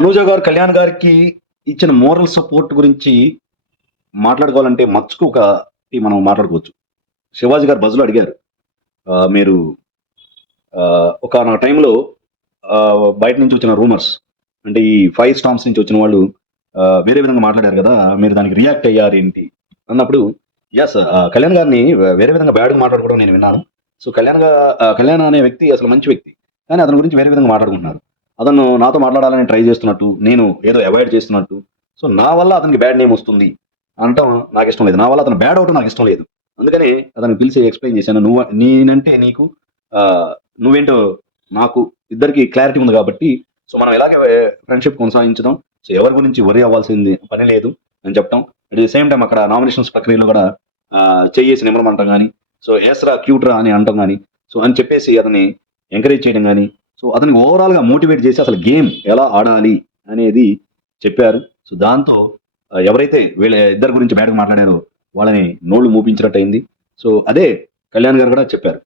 తనూజ గారు కళ్యాణ్ గారికి ఇచ్చిన మోరల్ సపోర్ట్ గురించి మాట్లాడుకోవాలంటే మచ్చుకు ఒక మనం మాట్లాడుకోవచ్చు. శివాజీ గారు బజ్లో అడిగారు మీరు ఒక నా టైంలో బయట నుంచి వచ్చిన రూమర్స్ అంటే ఈ ఫైవ్ స్టాంప్స్ నుంచి వచ్చిన వాళ్ళు వేరే విధంగా మాట్లాడారు కదా మీరు దానికి రియాక్ట్ అయ్యారు ఏంటి? అన్నప్పుడు ఎస్ కళ్యాణ్ గారిని వేరే విధంగా బ్యాడ్గా మాట్లాడుకోవడం నేను విన్నాను. సో కళ్యాణ్గా కళ్యాణ్ అనే వ్యక్తి అసలు మంచి వ్యక్తి. కానీ అతని గురించి వేరే విధంగా మాట్లాడుకుంటున్నారు. అతను నాతో మాట్లాడాలని ట్రై చేస్తున్నట్టు నేను ఏదో అవాయిడ్ చేస్తున్నట్టు. సో నా వల్ల అతనికి బ్యాడ్ నేమ్ వస్తుంది అనటం నాకు ఇష్టం లేదు. నా వల్ల అతను బ్యాడ్ అవటం నాకు ఇష్టం లేదు. అందుకని అతనికి పిలిచి ఎక్స్ప్లెయిన్ చేశాను. నువ్వు నేనంటే నీకు నువ్వేంటో నాకు ఇద్దరికి క్లారిటీ ఉంది కాబట్టి సో మనం ఎలాగే ఫ్రెండ్షిప్ కొనసాగించడం. సో ఎవరి గురించి వరి అవ్వాల్సింది పని లేదు అని చెప్పడం అట్ ది సేమ్ టైం అక్కడ నామినేషన్స్ ప్రక్రియలో కూడా చేసిన చెయ్యేసి అంటాం కానీ సో ఏసరా క్యూట్రా అని అంటాం కానీ సో అని చెప్పేసి అతన్ని ఎంకరేజ్ చేయడం కానీ సో అతనికి ఓవరాల్గా మోటివేట్ చేసి అసలు గేమ్ ఎలా ఆడాలి అనేది చెప్పారు. సో దాంతో ఎవరైతే వీళ్ళ ఇద్దరు గురించి బయటకు మాట్లాడారో వాళ్ళని నోళ్ళు మూపించినట్టు అయింది సో అదే కళ్యాణ్ గారు కూడా చెప్పారు.